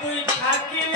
তুই থাকিলে